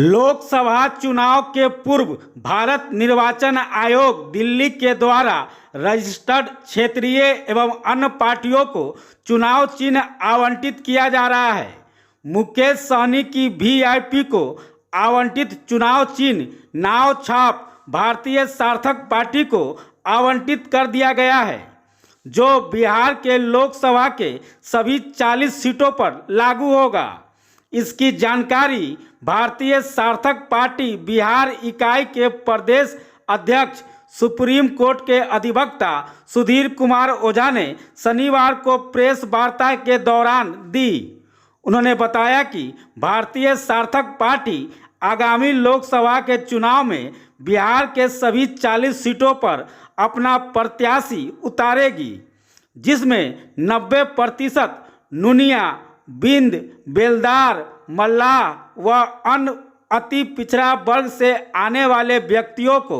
लोकसभा चुनाव के पूर्व भारत निर्वाचन आयोग दिल्ली के द्वारा रजिस्टर्ड क्षेत्रीय एवं अन्य पार्टियों को चुनाव चिन्ह आवंटित किया जा रहा है। मुकेश सहनी की वीआईपी को आवंटित चुनाव चिन्ह नाव छाप भारतीय सार्थक पार्टी को आवंटित कर दिया गया है, जो बिहार के लोकसभा के सभी 40 सीटों पर लागू होगा। इसकी जानकारी भारतीय सार्थक पार्टी बिहार इकाई के प्रदेश अध्यक्ष सुप्रीम कोर्ट के अधिवक्ता सुधीर कुमार ओझा ने शनिवार को प्रेस वार्ता के दौरान दी। उन्होंने बताया कि भारतीय सार्थक पार्टी आगामी लोकसभा के चुनाव में बिहार के सभी 40 सीटों पर अपना प्रत्याशी उतारेगी, जिसमें 90% नुनिया, बिंद, बेलदार, मल्लाह व अन्य अति पिछड़ा वर्ग से आने वाले व्यक्तियों को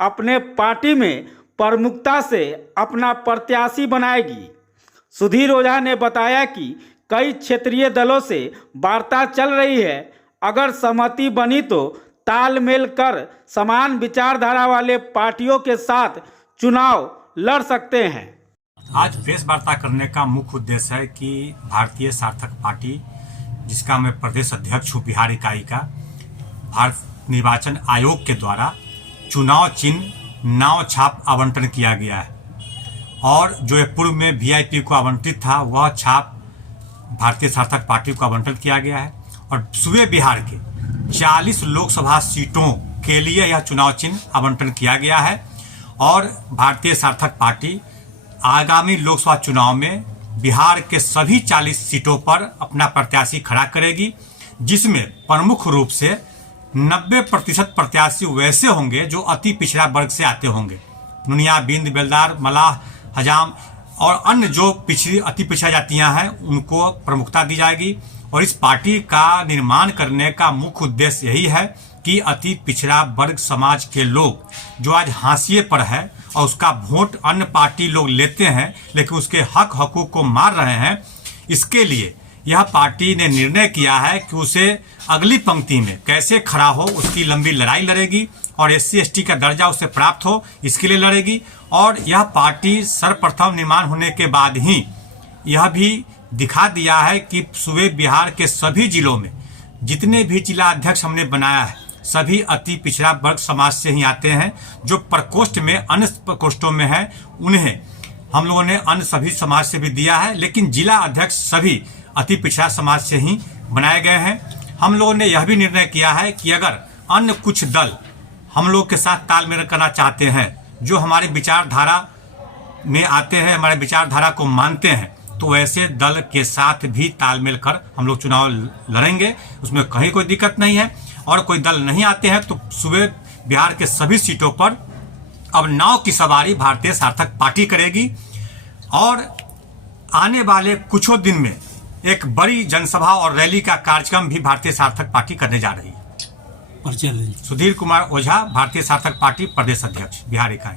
अपने पार्टी में प्रमुखता से अपना प्रत्याशी बनाएगी। सुधीर ओझा ने बताया कि कई क्षेत्रीय दलों से वार्ता चल रही है। अगर सहमति बनी तो तालमेल कर समान विचारधारा वाले पार्टियों के साथ चुनाव लड़ सकते हैं। आज प्रेस वार्ता करने का मुख्य उद्देश्य है कि भारतीय सार्थक पार्टी, जिसका मैं प्रदेश अध्यक्ष हूँ बिहार इकाई का, भारत निर्वाचन आयोग के द्वारा चुनाव चिन्ह नाव छाप आवंटन किया गया है और जो पूर्व में वीआईपी को आवंटित था वह छाप भारतीय सार्थक पार्टी को आवंटन किया गया है और सूबे बिहार के 40 लोकसभा सीटों के लिए यह चुनाव चिन्ह आवंटन किया गया है और भारतीय सार्थक पार्टी आगामी लोकसभा चुनाव में बिहार के सभी 40 सीटों पर अपना प्रत्याशी खड़ा करेगी, जिसमें प्रमुख रूप से 90% प्रत्याशी वैसे होंगे जो अति पिछड़ा वर्ग से आते होंगे। नुनिया, बिंद, बेलदार, मलाह, हजाम और अन्य जो अति पिछड़ा जातियां हैं उनको प्रमुखता दी जाएगी। और इस पार्टी का निर्माण करने का मुख्य उद्देश्य यही है कि अति पिछड़ा वर्ग समाज के लोग जो आज हाशिए पर है और उसका वोट अन्य पार्टी लोग लेते हैं लेकिन उसके हक हकूक को मार रहे हैं, इसके लिए यह पार्टी ने निर्णय किया है कि उसे अगली पंक्ति में कैसे खड़ा हो उसकी लंबी लड़ाई लड़ेगी और SC ST का दर्जा उसे प्राप्त हो इसके लिए लड़ेगी। और यह पार्टी सर्वप्रथम निर्माण होने के बाद ही यह भी दिखा दिया है कि सूबे बिहार के सभी जिलों में जितने भी जिला अध्यक्ष हमने बनाया है सभी अति पिछड़ा वर्ग समाज से ही आते हैं। जो प्रकोष्ठ में अन्य प्रकोष्ठों में है उन्हें हम लोगों ने अन्य सभी समाज से भी दिया है, लेकिन जिला अध्यक्ष सभी अति पिछड़ा समाज से ही बनाए गए हैं। हम लोगों ने यह भी निर्णय किया है कि अगर अन्य कुछ दल हम लोग के साथ तालमेल करना चाहते हैं, जो हमारे विचारधारा में आते हैं, हमारे विचारधारा को मानते हैं, तो ऐसे दल के साथ भी तालमेल कर हम लोग चुनाव लड़ेंगे, उसमें कहीं कोई दिक्कत नहीं है। और कोई दल नहीं आते हैं तो सूबे बिहार के सभी सीटों पर अब नाव की सवारी भारतीय सार्थक पार्टी करेगी और आने वाले कुछ दिन में एक बड़ी जनसभा और रैली का कार्यक्रम भी भारतीय सार्थक पार्टी करने जा रही है। सुधीर कुमार ओझा, भारतीय सार्थक पार्टी प्रदेश अध्यक्ष बिहार इकाई।